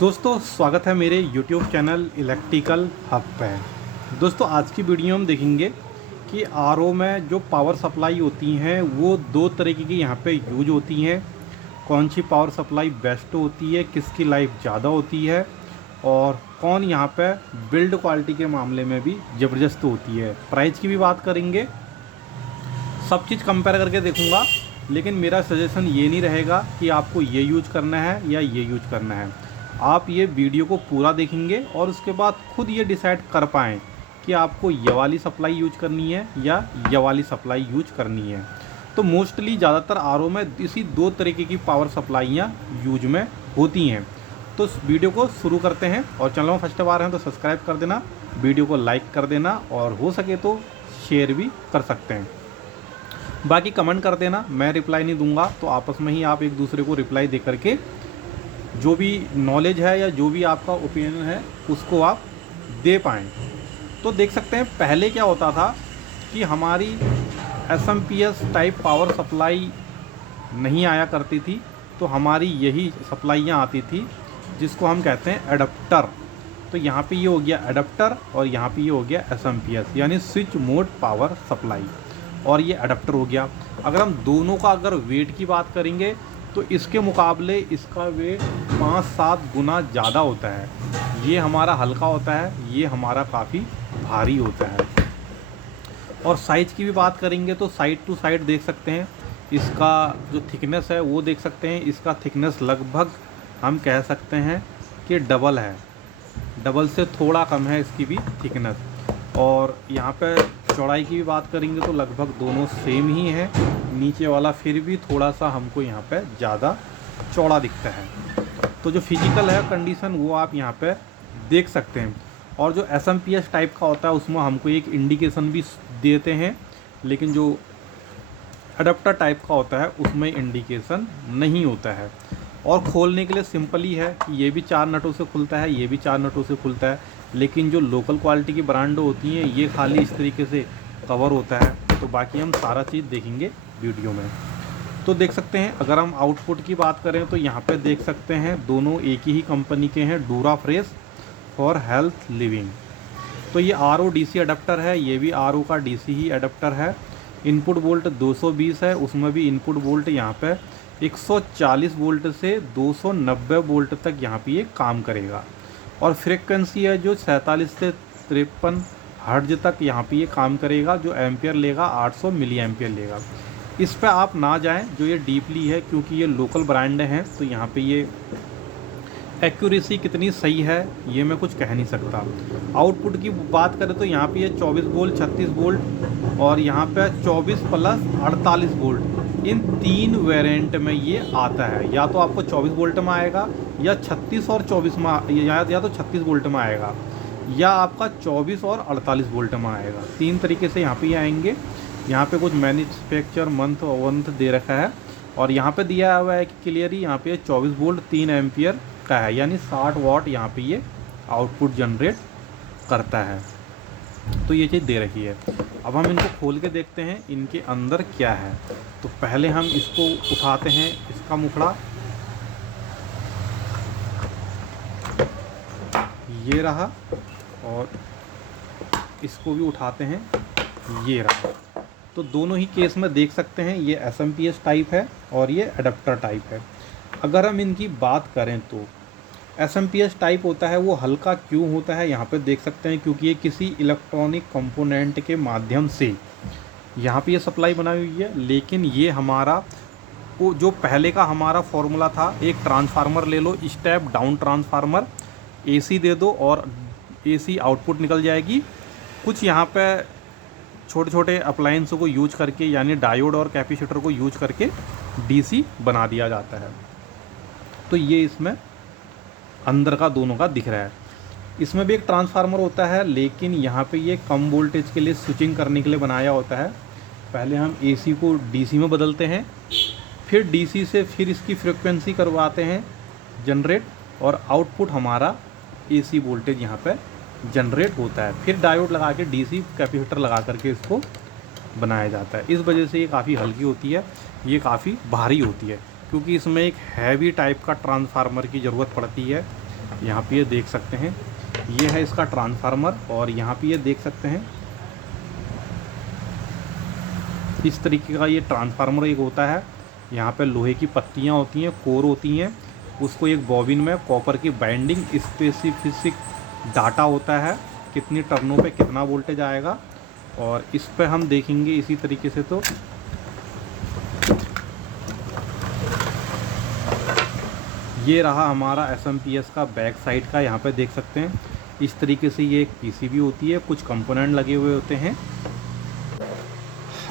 दोस्तों स्वागत है मेरे YouTube चैनल इलेक्ट्रिकल हब पे। दोस्तों आज की वीडियो में देखेंगे कि आरओ में जो पावर सप्लाई होती हैं वो दो तरीके की यहाँ पे यूज होती हैं। कौन सी पावर सप्लाई बेस्ट होती है, किसकी लाइफ ज़्यादा होती है और कौन यहाँ पे बिल्ड क्वालिटी के मामले में भी ज़बरदस्त होती है। प्राइस की भी बात करेंगे, सब चीज़ कंपेयर करके देखूँगा। लेकिन मेरा सजेशन ये नहीं रहेगा कि आपको ये यूज करना है या ये यूज करना है। आप ये वीडियो को पूरा देखेंगे और उसके बाद खुद ये डिसाइड कर पाएँ कि आपको ये वाली सप्लाई यूज करनी है या ये वाली सप्लाई यूज करनी है। तो मोस्टली ज़्यादातर आरओ में इसी दो तरीके की पावर सप्लाइयाँ यूज में होती हैं। तो इस वीडियो को शुरू करते हैं और चैनल में फर्स्ट बार हैं तो सब्सक्राइब कर देना, वीडियो को लाइक कर देना और हो सके तो शेयर भी कर सकते हैं। बाकी कमेंट कर देना, मैं रिप्लाई नहीं दूंगा, तो आपस में ही आप एक दूसरे को रिप्लाई दे करके जो भी नॉलेज है या जो भी आपका ओपिनियन है उसको आप दे पाएँ। तो देख सकते हैं पहले क्या होता था कि हमारी एसएमपीएस टाइप पावर सप्लाई नहीं आया करती थी, तो हमारी यही सप्लाइयाँ आती थी जिसको हम कहते हैं एडाप्टर। तो यहाँ पे ये हो गया एडाप्टर और यहाँ पे ये हो गया एसएमपीएस यानी स्विच मोड पावर सप्लाई, और ये एडाप्टर हो गया। अगर हम दोनों का वेट की बात करेंगे तो इसके मुकाबले इसका वेट 5-7 गुना ज़्यादा होता है। ये हमारा हल्का होता है, ये हमारा काफ़ी भारी होता है। और साइज़ की भी बात करेंगे तो साइड टू साइड देख सकते हैं, इसका जो थिकनेस है वो देख सकते हैं। इसका थिकनेस लगभग हम कह सकते हैं कि डबल है, डबल से थोड़ा कम है इसकी भी थिकनेस। और यहाँ पे चौड़ाई की भी बात करेंगे तो लगभग दोनों सेम ही है। नीचे वाला फिर भी थोड़ा सा हमको यहाँ पे ज़्यादा चौड़ा दिखता है। तो जो फिजिकल है कंडीशन वो आप यहाँ पे देख सकते हैं। और जो एसएमपीएस टाइप का होता है उसमें हमको एक इंडिकेशन भी देते हैं, लेकिन जो अडेप्टर टाइप का होता है उसमें इंडिकेशन नहीं होता है। और खोलने के लिए सिंपल ही है कि ये भी 4 नटों से खुलता है, ये भी 4 नटों से खुलता है। लेकिन जो लोकल क्वालिटी की ब्रांड होती हैं ये खाली इस तरीके से कवर होता है। तो बाकी हम सारा चीज़ देखेंगे वीडियो में। तो देख सकते हैं अगर हम आउटपुट की बात करें तो यहाँ पे देख सकते हैं दोनों एक ही कंपनी के हैं, डूराफ्रेश फॉर हेल्थ लिविंग। तो ये आरओ डीसी अडेप्टर है, ये भी आरओ का डीसी ही अडेप्टर है। इनपुट वोल्ट 220 है, उसमें भी इनपुट वोल्ट यहाँ पे 140 वोल्ट से 290 वोल्ट तक यहाँ पे ये काम करेगा। और फ्रिक्वेंसी है जो 47 से 53 हर्ट्ज तक यहाँ पे ये काम करेगा। जो एम्पियर लेगा 800 मिली एम्पियर लेगा। इस पे आप ना जाएं जो ये डीपली है, क्योंकि ये लोकल ब्रांड हैं। तो यहाँ पे ये एक्यूरेसी कितनी सही है ये मैं कुछ कह नहीं सकता। आउटपुट की बात करें तो यहाँ पे ये 24 वोल्ट, 36 वोल्ट और यहाँ पे 24 प्लस 48 वोल्ट, इन 3 वेरिएंट में ये आता है। या तो आपको 24 वोल्ट में आएगा या 36 और 24 में या तो 36 वोल्ट में आएगा, या आपका 24 और 48 वोल्ट में आएगा। 3 तरीके से यहाँ पे ये आएंगे। यहाँ पे कुछ मैन्युफैक्चर मंथ दे रखा है और यहाँ पे दिया हुआ है कि क्लियरली यहाँ पे 24 वोल्ट 3 एम्पियर का है, यानी 60 वाट यहाँ पे ये आउटपुट जनरेट करता है। तो ये चीज़ दे रखी है। अब हम इनको खोल के देखते हैं इनके अंदर क्या है। तो पहले हम इसको उठाते हैं, इसका मुखड़ा ये रहा, और इसको भी उठाते हैं, ये रहा। तो दोनों ही केस में देख सकते हैं ये एसएमपीएस टाइप है और ये अडेप्टर टाइप है। अगर हम इनकी बात करें तो एसएमपीएस टाइप होता है वो हल्का क्यों होता है यहाँ पे देख सकते हैं, क्योंकि ये किसी इलेक्ट्रॉनिक कंपोनेंट के माध्यम से यहाँ पे ये सप्लाई बनाई हुई है। लेकिन ये हमारा वो जो पहले का हमारा फॉर्मूला था, एक ट्रांसफार्मर ले लो, स्टेप डाउन ट्रांसफार्मर, एसी दे दो और एसी आउटपुट निकल जाएगी। कुछ यहाँ पे छोटे छोटे अप्लायंसों को यूज करके यानी डायोड और कैपेसिटर को यूज करके डीसी बना दिया जाता है। तो ये इसमें अंदर का दोनों का दिख रहा है। इसमें भी एक ट्रांसफार्मर होता है, लेकिन यहाँ पे ये कम वोल्टेज के लिए स्विचिंग करने के लिए बनाया होता है। पहले हम एसी को डीसी में बदलते हैं, फिर डीसी से फिर इसकी फ्रिक्वेंसी करवाते हैं जनरेट, और आउटपुट हमारा एसी वोल्टेज यहाँ पे जनरेट होता है। फिर डायोड लगा के डीसी कैपेसिटर लगा करके इसको बनाया जाता है। इस वजह से ये काफ़ी हल्की होती है, ये काफ़ी भारी होती है, क्योंकि इसमें एक हैवी टाइप का ट्रांसफार्मर की ज़रूरत पड़ती है। यहाँ पे ये देख सकते हैं, ये है इसका ट्रांसफार्मर। और यहाँ पे ये देख सकते हैं इस तरीके का ये ट्रांसफार्मर एक होता है। यहाँ पे लोहे की पत्तियाँ होती हैं, कोर होती हैं, उसको एक बॉबिन में कॉपर की बाइंडिंग स्पेसिफिक डाटा होता है, कितनी टर्नों पे कितना वोल्टेज आएगा। और इस पे हम देखेंगे इसी तरीके से। तो ये रहा हमारा SMPS का बैक साइड का, यहाँ पे देख सकते हैं इस तरीके से ये एक PCB होती है, कुछ कंपोनेंट लगे हुए होते हैं।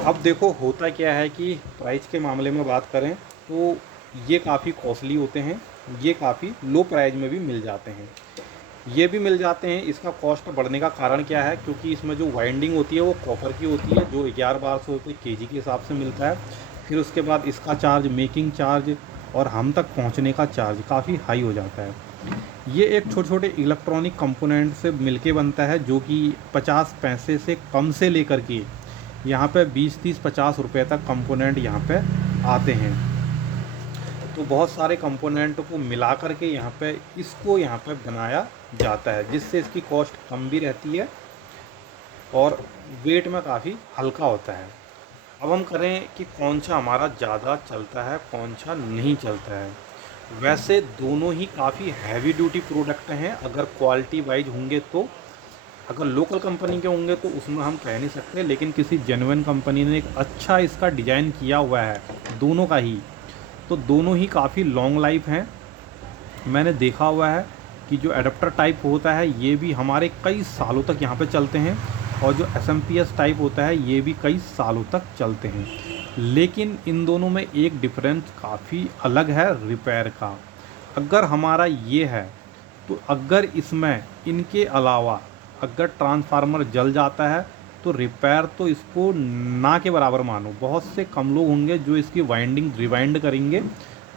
अब देखो होता क्या है कि प्राइस के मामले में बात करें तो ये काफ़ी कॉस्टली होते हैं, ये काफ़ी लो प्राइस में भी मिल जाते हैं, ये भी मिल जाते हैं। इसका कॉस्ट बढ़ने का कारण क्या है, क्योंकि इसमें जो वाइंडिंग होती है वो कॉपर की होती है, जो 1100-1200 रुपये kg के हिसाब से मिलता है। फिर उसके बाद इसका चार्ज, मेकिंग चार्ज और हम तक पहुंचने का चार्ज काफ़ी हाई हो जाता है। ये एक छोटे छोटे इलेक्ट्रॉनिक कंपोनेंट से मिलके बनता है, जो कि 50 पैसे से कम से लेकर के यहाँ पे 20-30-50 रुपये तक कंपोनेंट यहाँ पे आते हैं। तो बहुत सारे कंपोनेंट को मिला कर के यहाँ पे बनाया जाता है, जिससे इसकी कॉस्ट कम भी रहती है और वेट में काफ़ी हल्का होता है। अब हम करें कि कौन सा हमारा ज़्यादा चलता है, कौन सा नहीं चलता है। वैसे दोनों ही काफ़ी हैवी ड्यूटी प्रोडक्ट हैं, अगर क्वालिटी वाइज होंगे तो। अगर लोकल कंपनी के होंगे तो उसमें हम कह नहीं सकते, लेकिन किसी जेन्युइन कंपनी ने एक अच्छा इसका डिज़ाइन किया हुआ है दोनों का ही, तो दोनों ही काफ़ी लॉन्ग लाइफ हैं। मैंने देखा हुआ है कि जो एडाप्टर टाइप होता है ये भी हमारे कई सालों तक यहाँ पे चलते हैं, और जो SMPS टाइप होता है ये भी कई सालों तक चलते हैं। लेकिन इन दोनों में एक डिफरेंस काफ़ी अलग है रिपेयर का। अगर हमारा ये है तो अगर इसमें इनके अलावा अगर ट्रांसफार्मर जल जाता है तो रिपेयर तो इसको ना के बराबर मानो। बहुत से कम लोग होंगे जो इसकी वाइंडिंग रिवाइंड करेंगे,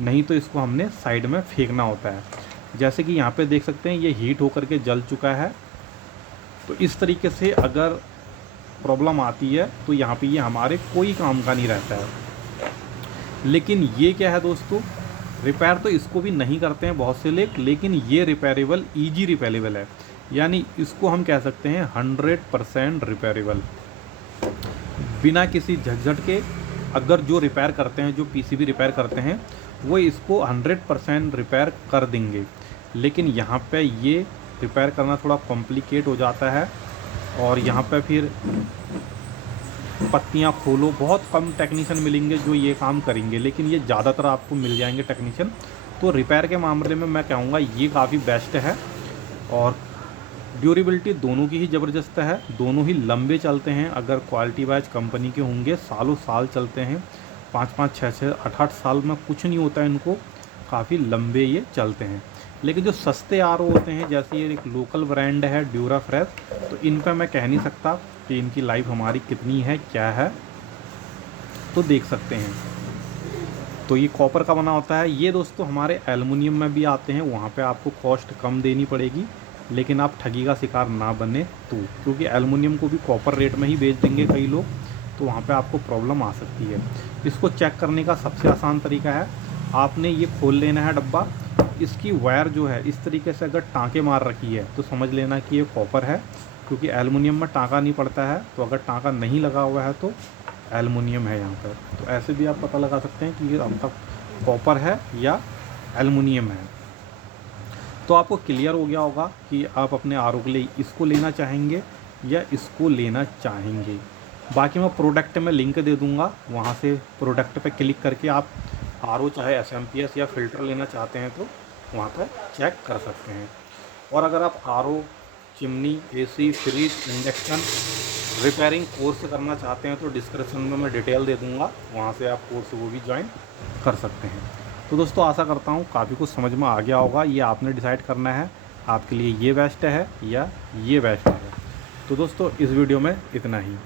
नहीं तो इसको हमने साइड में फेंकना होता है। जैसे कि यहाँ पे देख सकते हैं ये हीट होकर के जल चुका है। तो इस तरीके से अगर प्रॉब्लम आती है तो यहाँ पे ये हमारे कोई काम का नहीं रहता है। लेकिन ये क्या है दोस्तों, रिपेयर तो इसको भी नहीं करते हैं बहुत से लोग, लेकिन ये रिपेयरेबल, ईजी रिपेयरेबल है। यानी इसको हम कह सकते हैं 100% रिपेयरेबल, बिना किसी झंझट के। अगर जो रिपेयर करते हैं, जो PCB रिपेयर करते हैं, वो इसको 100% रिपेयर कर देंगे। लेकिन यहाँ पे ये रिपेयर करना थोड़ा कॉम्प्लिकेट हो जाता है, और यहाँ पे फिर पत्तियाँ खोलो, बहुत कम टेक्नीशियन मिलेंगे जो ये काम करेंगे, लेकिन ये ज़्यादातर आपको मिल जाएंगे टेक्नीशियन। तो रिपेयर के मामले में मैं कहूँगा ये काफ़ी बेस्ट है, और ड्यूरेबिलिटी दोनों की ही ज़बरदस्त है, दोनों ही लंबे चलते हैं। अगर क्वालिटी वाइज कंपनी के होंगे सालों साल चलते हैं, 5-5, 6-6, 8-8 साल में कुछ नहीं होता है इनको, काफ़ी लंबे ये चलते हैं। लेकिन जो सस्ते RO होते हैं, जैसे ये एक लोकल ब्रांड है ड्यूराफ्रेश, तो इन पर मैं कह नहीं सकता कि इनकी लाइफ हमारी कितनी है, क्या है। तो देख सकते हैं, तो ये कॉपर का बना होता है। ये दोस्तों हमारे एल्युमिनियम में भी आते हैं, वहाँ पे आपको कॉस्ट कम देनी पड़ेगी, लेकिन आप ठगी का शिकार ना बने तो, क्योंकि एल्युमिनियम को भी कॉपर रेट में ही बेच देंगे कई लोग, तो वहाँ पे आपको प्रॉब्लम आ सकती है। इसको चेक करने का सबसे आसान तरीका है, आपने ये खोल लेना है डब्बा, इसकी वायर जो है इस तरीके से अगर टाँके मार रखी है तो समझ लेना कि ये कॉपर है, क्योंकि एल्युमिनियम में टाँका नहीं पड़ता है। तो अगर टाँका नहीं लगा हुआ है तो एल्युमिनियम है यहाँ पर। तो ऐसे भी आप पता लगा सकते हैं कि ये आपका कॉपर है या एल्युमिनियम है। तो आपको क्लियर हो गया होगा कि आप अपने RO के लिए इसको लेना चाहेंगे या इसको लेना चाहेंगे। बाकी मैं प्रोडक्ट में लिंक दे दूँगा, वहाँ से प्रोडक्ट पे क्लिक करके आप RO चाहे SMPS या फ़िल्टर लेना चाहते हैं तो वहाँ पर चेक कर सकते हैं। और अगर आप RO, chimney, AC, fridge, induction repairing course करना चाहते हैं तो डिस्क्रिप्शन में मैं डिटेल दे दूँगा, वहाँ से आप कोर्स वो भी ज्वाइन कर सकते हैं। तो दोस्तों आशा करता हूँ काफ़ी कुछ समझ में आ गया होगा। ये आपने डिसाइड करना है आपके लिए ये बेस्ट है या ये बेस्ट है। तो दोस्तों इस वीडियो में इतना ही।